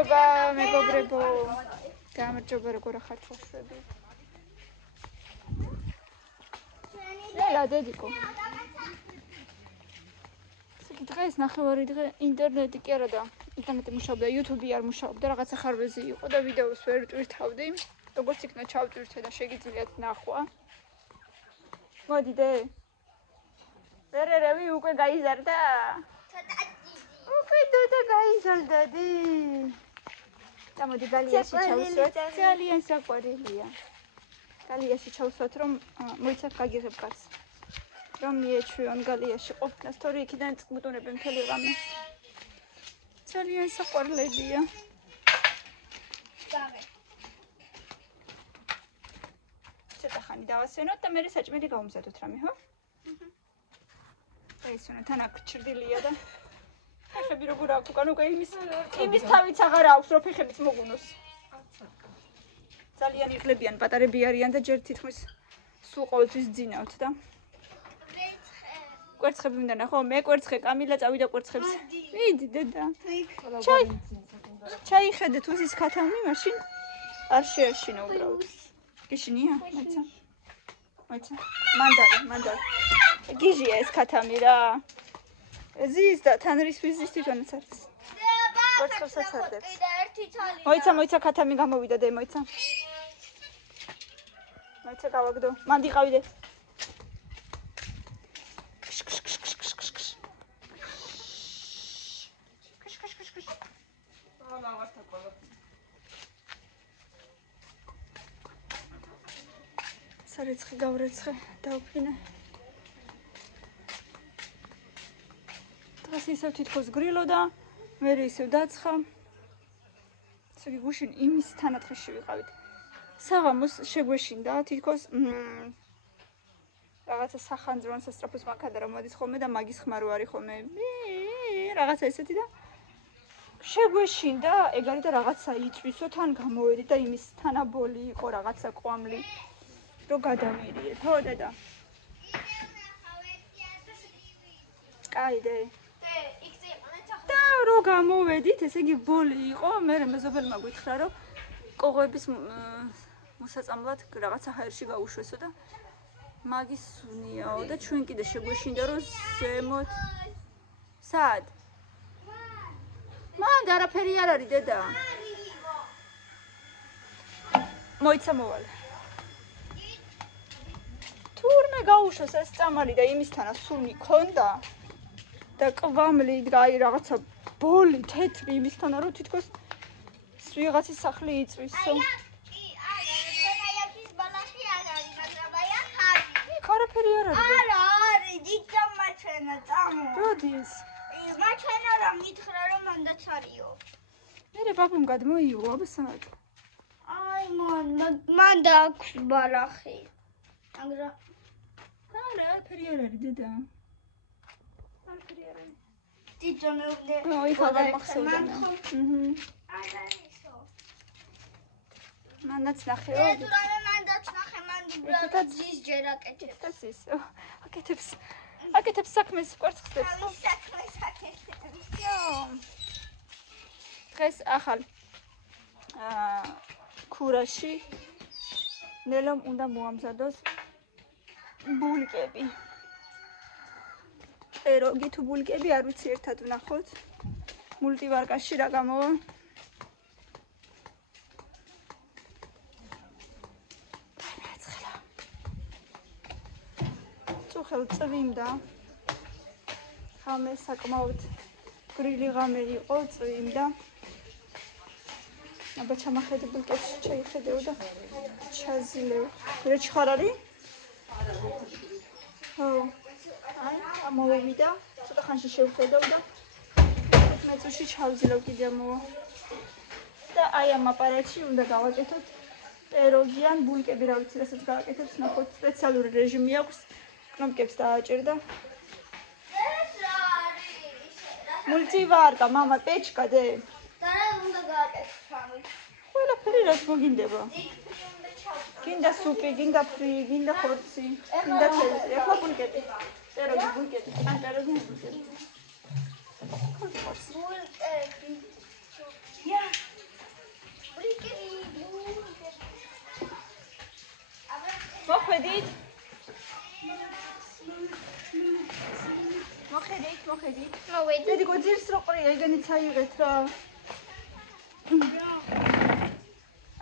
გამარჯობა მეგობრებო. გამარჯობა როგორ ახართ ხშვები. ელა დედიკო. დღეს ნახევარი დღე ინტერნეტი კი არა და ინტერნეტი მუშაობდა, YouTube არ მუშაობდა, რაღაცა ხარვეზი იყო და ვიდეოს ვერ ტვირთავდი. როგორც იქნა ჩავტვირთე და შეგიძლიათ ნახვა. მოდი დე. ვერერევი უკვე გაიზარდა. უკვე დედა გაიზარდა დი. გამოდი გალიაში ჩავსვათ. ძალიან საყვარელია. გალიაში ჩავსვათ რომ მოიცავ გაგიღებ კაცს. რომ მიეჩვიონ გალიაში ყოფნას, თორე იქიდან წმუტუნები მთელი ღამე. ძალიან საყვარლებია. ცოტა ხანი დავასვენოთ და მე საჭმელი გავუმზადოთ რამე, ხო? ეს უნდა თან აქ ჩრდილია და ფეხები როგორ აქვს უკან უკვე იმის თავიც აღარ აქვს რომ ფეხებიც მოგუნოს. ძალიან იღლებიან პატარები არიან და ჯერ თითქმის სულ ყოველთვის ძინავთ და კვერცხები მინდა ნახო, მე კვერცხე, კამილა წავიდა კვერცხებს. ვიდი დედა. ჩაიხედეთ უსის ქათამი, მაშინ არ შეაშინა უბრალოდ. გიშინია? მოიცა. მანდარი. გიჟია ეს ქათამი რა. ზის და თან რის ვიზის თვითონაც არის. კვერცხებსაც არდებს. მოიცა ქათამი გამოვიდა დე, მოიცა. მოიცა გავაგდო. მანდი ყავიდე. სარეცხი გავრეცხე, დავფინე. დღეს ისევ თითქოს გრილო და მე ისევ დაცხა. ესე იგი გუშინ იმის თანათხეში ვიყავით. საღამოს შეგვეშინდა თითქოს რაღაცა სახანძრო ან სასტრაფოს მანქანა რომ მოდის ხოლმე და მაგის ხმა რო არის ხოლმე. რაღაცა ესეთი და შეგვეშინდა, ეგარი და რაღაცა იწვისო, თან გამოვედი და იმის თანაბოლი იყო რაღაცა ყვამლი. რო გადავირიე, ხო დედა? კაიდე. და რო გამოვედით, ესე იგი ბოლი იყო, მე მეზობელმა გითხრა რომ ყოღების მოსაწამლად რაღაცა ჰაერში გაუშვესო და მაგის სუნიაო და ჩვენ კიდე შეგვეშინდა რომ ზემოთ სად? მან არაფერი არ არის დედა. მოიცა მოვალე. თურმე გაუშვეს ეს წამალი და იმისთანა სუნი ქონდა და ყვამლი აი რაღაცა ბოლი თეთრი იმისთანა რომ თითქოს ვიღაცის სახლი იწვისო. არაფერი არ არის. არა, არის, დიძა მაჩვენა, წამო. როდის? მაჩვენა რომ მითხრა რომ მანდაც არისო. მე ბაბამ გადმოიო, აბსად. აი მან დააქვს ბალახი. აგრა. არა, არაფერი არ არის დედა. არაფერი არ არის. დიძა მე უნდა. ой, ხალხი მახსოვდა. არისო. მანდაც ნახეო. მანდაც ნახე, მან უბრალოდ ძის ჯერ აკეთებს. ისო. აკეთებს საქმეს კვერცხებს. საქმეს აკეთებს. დღეს ახალ ქურაში ნელომ უნდა მოამზადოს ბულკები. ეროგი თუ ბულკები არ ვიცი ერთად ვნახოთ. მულტივარკაში რა გამოვა. წუხელ წვიმდა. ხამე საკმაოდ გრილი ღამე იყო, წვიმდა. აბა ჩამახედე ბულკებს ჩაიხედეო და ჩაზილეო. რა ჩხარ არის? ხო. აი, ამოვიდა. ცოტა ხანში შევხედავ და მეწუში ჩავზილავ კიდე მოვა. და აი ამ აპარატში უნდა გავაკეთოთ პეროგიან ბულკები, რა ვიცი, რასაც გააკეთებს, ნახოთ, სპეციალური რეჟიმი აქვს. კნოპკებს დააჭერდა. მულტივარკა, მამა, პეჩკა დე. და რა უნდა გააკეთო ამი? ყველაფერი რაც მოგინდება. გინდა სუპი, გინდა ფრი, გინდა ხორცი, გინდა თევზი. ეხლა ბულკეტი. პეროგი ბულკეტი, ან პეროგი ბულკეტი. ბულკეტი. ხედით? მოვედი. დედიკო ძირს რო ყრია, ეგენიც აიღეთ რა.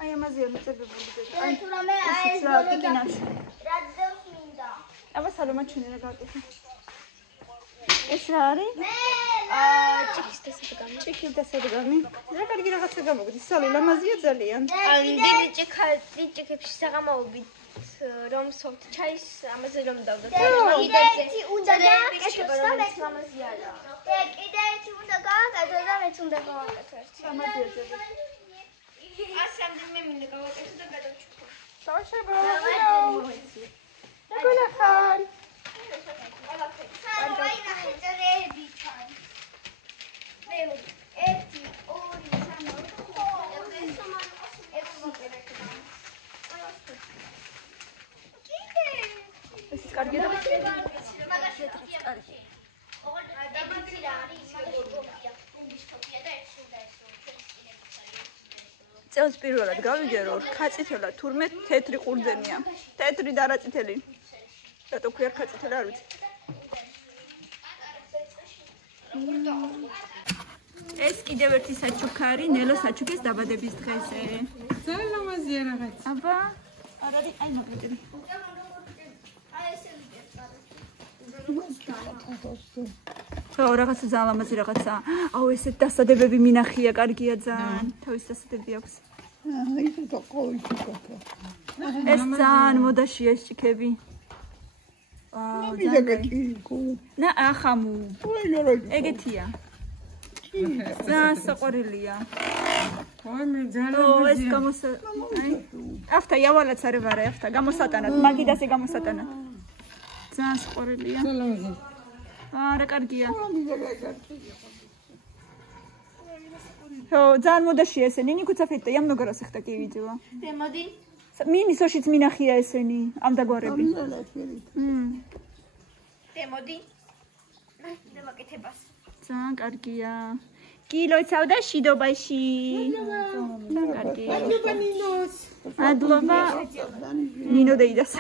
აი ამაზეა მიწებებული დედა. აი თუ რამე აი ეს რა კიკინაში. რა დევს მინდა. აბა სალომა ჩვენი რა გავაკეთე. ეს რა არის? მე ჭიქის დასადგამი. ჭიქის დასადგამი. რა კარგი რაღაცა გამოგდის. სალო ლამაზია ძალიან. დიდი ჭიქებში საღამოობით რომ სოფთ ჩაის ამაზე რომ დავდოთ. კიდე ერთი უნდა გააკეთოს და მე ლამაზი არა. კიდე ერთი უნდა გააკეთოს და მეც უნდა გავაკეთოს. ლამაზია ძალიან. ასამდე მე მინდა გავაკეთო და გადავჩუქო. შავშაბა. როგორ ხარ? აი ნახე წერეები ჩან. მე 1 2 3 ეს კარგია და წელს პირველად გავიგე რომ ქაწითელა თურმე თეთრი ყურძენია. თეთრი და რა წითელი. რატო ქვია ქაწითელა არ ვიცი. ეს კიდევ ერთი საჩუქარი ნელო საჩუქის დაბადების დღეზე. ძალიან ლამაზია რაღაც. აბა არ არის აი მოკლედ. ხო რაღაცა ძალიან ლამაზი რაღაცა. აუ ესეთ დასადებები მინახია, კარგია ძალიან. თავის დასადებები აქვს. ისე და ყოი ჩიქოქა. ეს ძალიან მოდაშია ეს ჭიქები. ვაუ ძალიან. ნა ახამუ. ეგეთია. ძალიან საყვარელია. მე ძალიან ეს გამოსა აი afta იავალაც არ ვარე afta გამოსატანად მაგიდასე გამოსატანად ძალიან საყვარელია ლამაზია. რა კარგია ხო ძალიან მოდაშია ესენი ნიკუცა ფეტა ამ ნოგარას ხტა კი ვიძვა მე მოდი. მინისოშიც მინახია ესენი ამ დაგვარები მე მოდი. მე მაკეთებას. ძალიან კარგია კილოიცავ და შიდობაში ძალიან კარგია აბა ნინოს. მადლობა ნინო დაიდას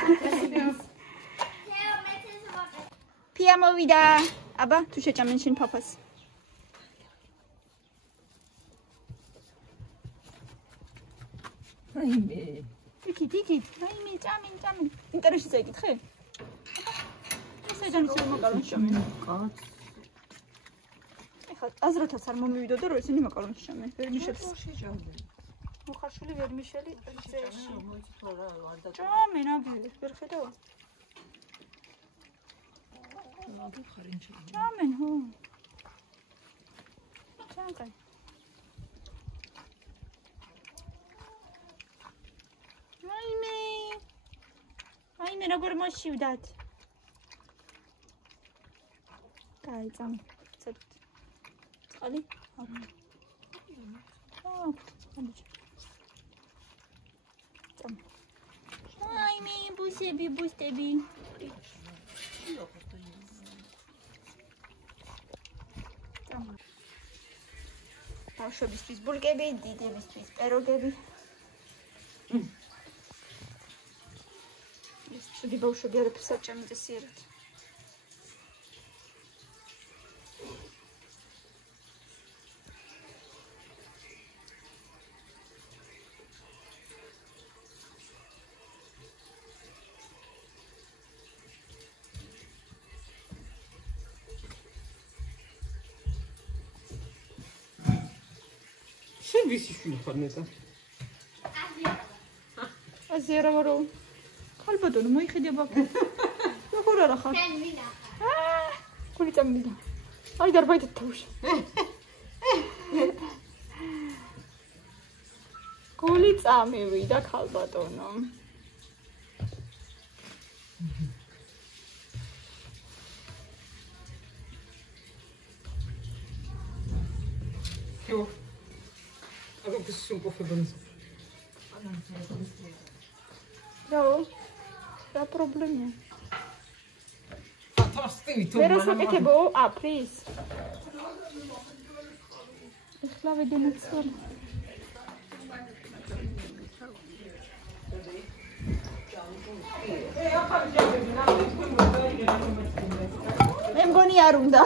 ფია მოვიდა აბა თუ შეჭამენ შენ პაპას აიმე. იქით აიმე ჭამენ ინტერესში წაიკითხე ესე ჯანში მოკალონ შამენ კაც. ეხლა აზრათაც არ მომივიდო და რომ ესენი მაკალონში შამენ ვერმიშელი შეჭამდე. მოხარშული ვერმიშელი წეში მოიცო რა არ და ჭამენ აბი ვერ ხედავ აგი ხარინჩი. ჭამენ ხო ჭამენ აიმე როგორ მოშივდათ კაი წამი ცოტა წყალი აიმე ბუსები ბუსტები ბავშვებისთვის ბულკები დიდებისთვის პეროგები ცუდი ბავშვები არაფერს არ ჭამენ წესიერად შენ ვისი შვილი ხარ ნეტა? აზიარა ვარო ხალბატონო მოიხედე ბაკი როგორ არა ხარ შენ მინახა. გული წამიდა აი დარბაით თავში გული წამივიდა ხალბატონო Yo. Aga pus un po' febroso. No, რა პრობლემია? Fantastico. ვერ ასაკეთებო? Please. ეხლა ვიდენაცვალ. მე მგონი არ უნდა.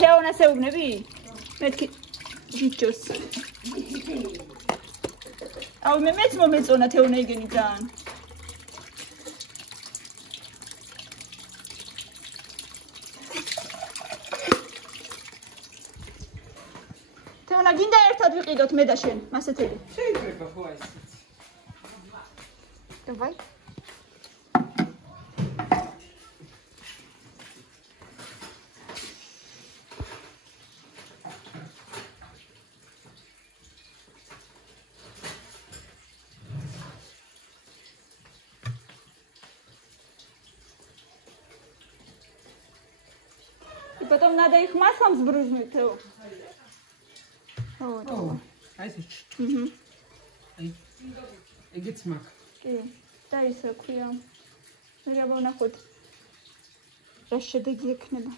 თეონას ეუბნები? მეთქი ჯიჯოს. მეც მომეწონა თეონა იგენი ძალიან. თეონა გინდა ერთად ვიყიდოთ მე და შენ, მასეთები. შეიძლება ხო აი ესეც. Давай. И потом надо их маслом сбрызнуть, Тео. Вот. აი ესეც. აი ეგეც მაგ. კი, და ისე ქვია. მე რაბა ვნახოთ. რა შედეგი ექნება.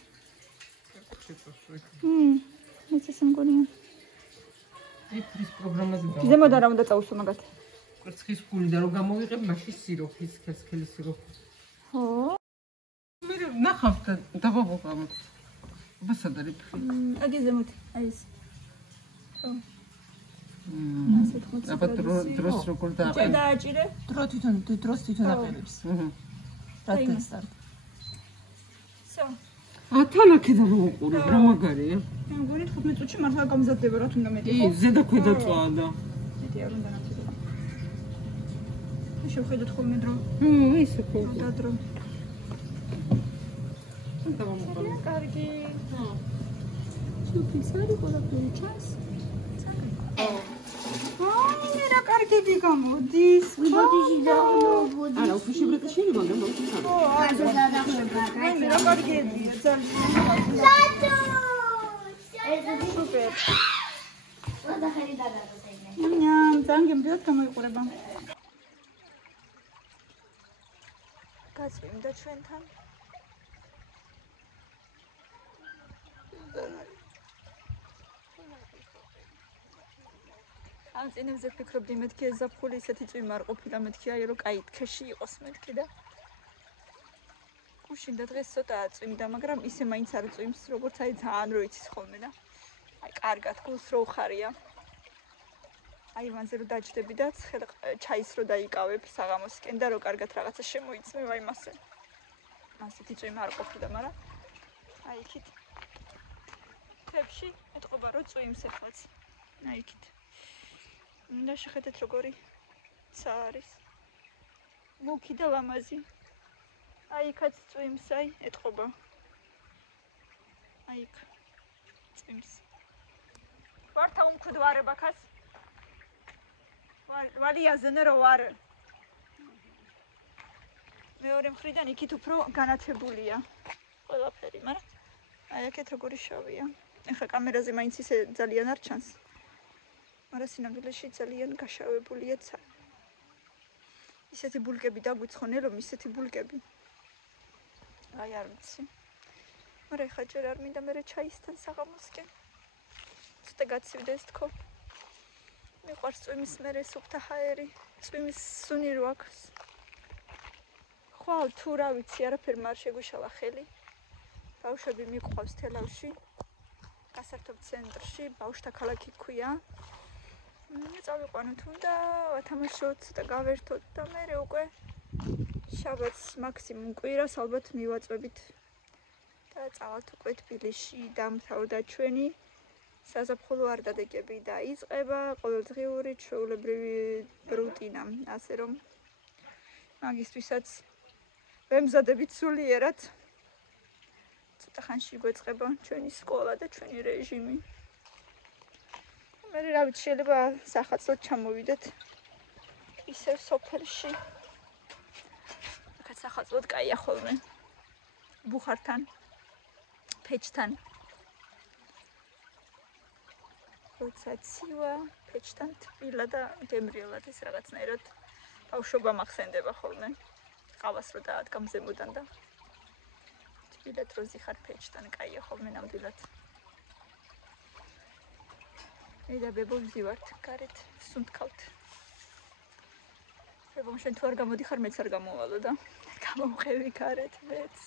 მეც ესე მგონია. ეს პროგრამაზე და ზემოთ არა უნდა წავუსო მაგათ. კვერცხის ფული და რო გამოვიყებ, მაშინ სიროფის, ქესქელის სიროფი. ხო. მე ნახავ და დავაბოყავ. ბასად არის. აგი ზემოთ, აი ეს. ხო. აბა დროს როგორ დააყენე? დააჭირე. დროს თვითონ აყენებს. დაიმასტარ. всё. თან აქედან მოუყური, რა მაგარია? მე მგონი 15 წუთში მართლა გამზადდება რა თუნდა მეტი. ზედა ქვედა წვაა და. მეტი არ უნდა ნახება. შევხედოთ ხოლმე დრო. ისე ხო. და დრო. დავამოყალე. კარგი. სუფის არის ყველაფერი ჩანს. აი, რა კარგები გამოდის. ბოდიში დავნობოდი. არა, უფრო შებრეკა შეიძლება, მაგრამ მოხდა. აი, რა კარგებია, ძალიან. სუპერ. ძალიან გემრიოთ გამოიყურება. გაწვიმდა ჩვენთან. ამ წინებზე ფიქრობდი მეთქი ეს ზაფხული ისეთი წვიმა არ ყოფილა მეთქი აი რომ კაი თქეში იყოს მეთქი და გუშინდა დღეს ცოტა წვიმდა მაგრამ ისე მაინც არ წვიმს როგორც აი ძალიან რო იცის ხოლმე და აი კარგად გულს რო უხარია აი მანზე რო დაჯდები და ჩაის რო დაიკავებ საღამოსკენ და რო კარგად რაღაცა შემოიცმე ვაი მასეთი წვიმა არ ყოფილა მაგრამ აი იქით თებში ეთყობა რომ წვიმს ეხლაც აი იქით და შეხედეთ როგორი ცა არის მუქი და ლამაზი აი იქაც წვიმს აი ეთყობა აი იქ წვიმს ვართა უმკვდარებაქას ვალიაზენე რო ვარ მეორე მხრიდან იქით უფრო განათებულია ყველაფერი მაგრამ აი აქეთ როგორი შავია ეხლა კამერაზე მაინც ისე ძალიან არ ჩანს მაგრამ სინამდვილეში ძალიან გაშავებულია ცა. ისეთი ბულკები დაგვიცხონე რომ ისეთი ბულკები. აი არ ვიცი. მაგრამ ხა ჯერ არ მინდა მე ჩაისთან საღამოსკენ. ცოტა გაცივდეს თქო. მიყვარს წვიმის მერე სუფთა ჰაერი, წვიმის სუნი რო აქვს. ხვალ თუ რა ვიცი, არაფერ არ შეგვიშალა ხელი. ბავშვები მიყვავს თელავში. გასართობ ცენტრში, ბავშვთა ქალაქი ქვია. წავიყვანოთ უნდა ვათამაშოთ და გავერთოთ და მე უკვე შაბათს მაქსიმუმ კვირას ალბათ მივაწვევით და წავალთ უკვე თბილისში დამთავრდა ჩვენი საზაფხულო არდადეგები და იწყება ყოველდღიური ჩვეულებრივი რუტინა ასე რომ მაგისთვისაც ვემზადებით სულიერად ცოტა ხანში გვეწყება ჩვენი სკოლა და ჩვენი რეჟიმი მე რა ვიცი შეიძლება სახაცლოდ ჩამოვიდეთ ისევ სოფელში აქაც სახაცლოდ კაია ხოლმე ბუხართან ფეჩთან როცა ცივა ფეჩთან თბილა და გემრიელად ის რაღაცნაირად ბავშვობა მახსენდება ხოლმე ყავას რო დაადგამ ზემოდან და თბილად რო ზიხარ ფეჩთან კაია ხოლმე ნამდვილად მე და ბებო ვზივართ გარეთ სუნთქავთ ბებო შენ თუ არ გამოდიხარ მეც არ გამოვალო და გამოვყევი გარეთ მეც